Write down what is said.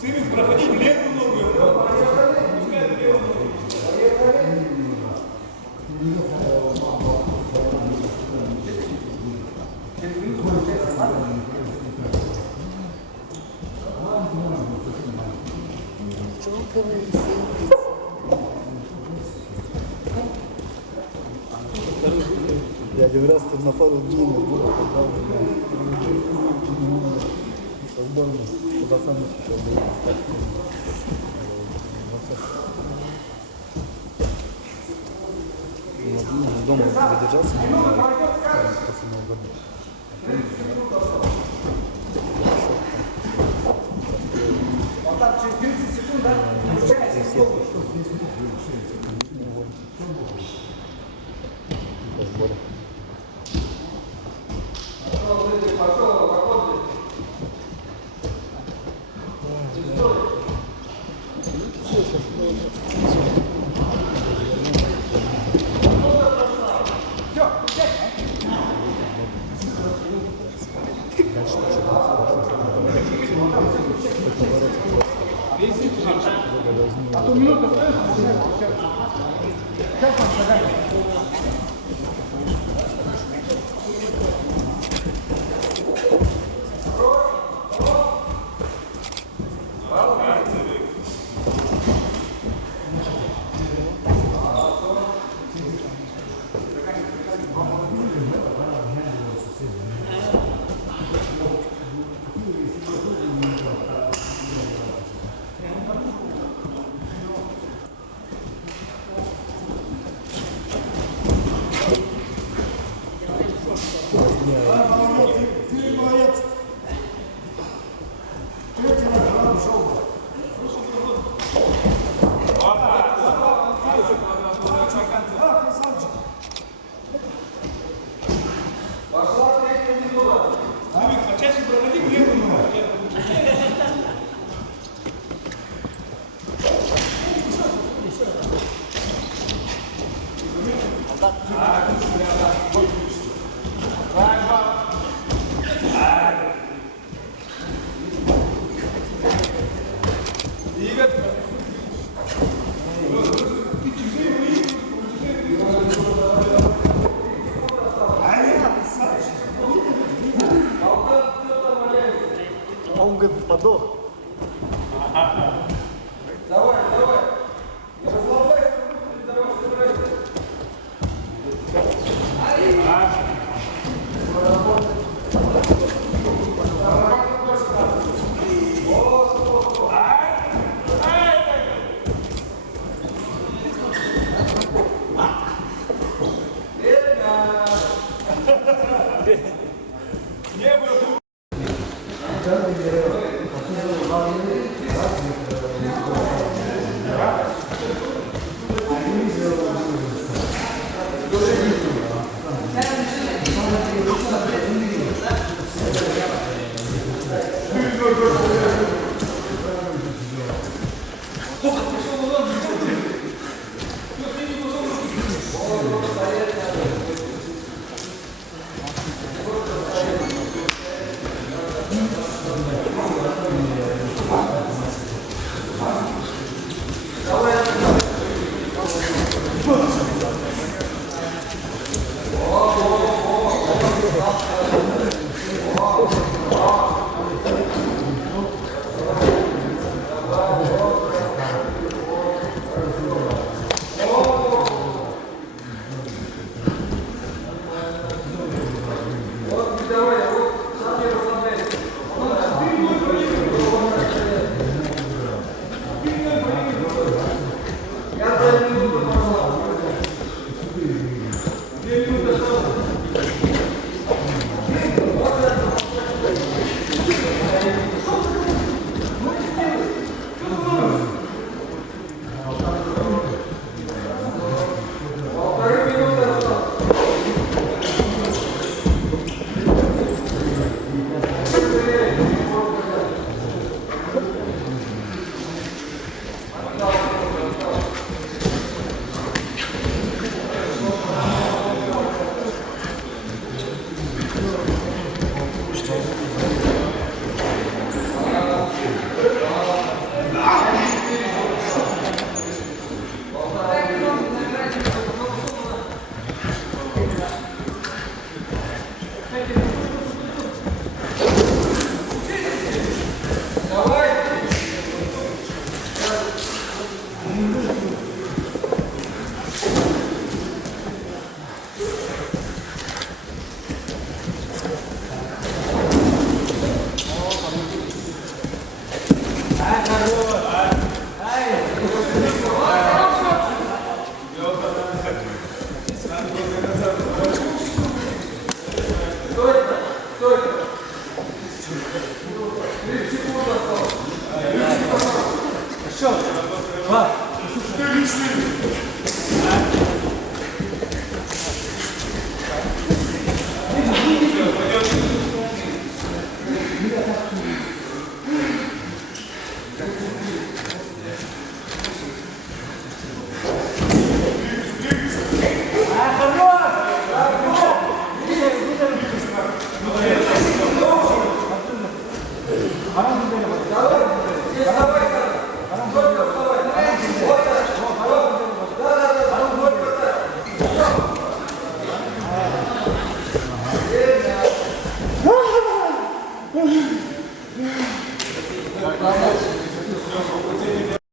Сырин, проходи в левую ногу. Пускай в левую ногу. Я один раз тут на пару дней не был, когда куда сам еще был. Дома задержался, после Нового года. Вот так, через 30 секунд, да? Включайся. А то минутка остается, сейчас вам шагать. Ты молодец. Третий наград ушел. Красавчик. Пошла третья минута. Сырин, почаще проводи в левую ногу. А он говорит, подох. Давай, давай. Не расслабляйся, давай, собирайся. вставай.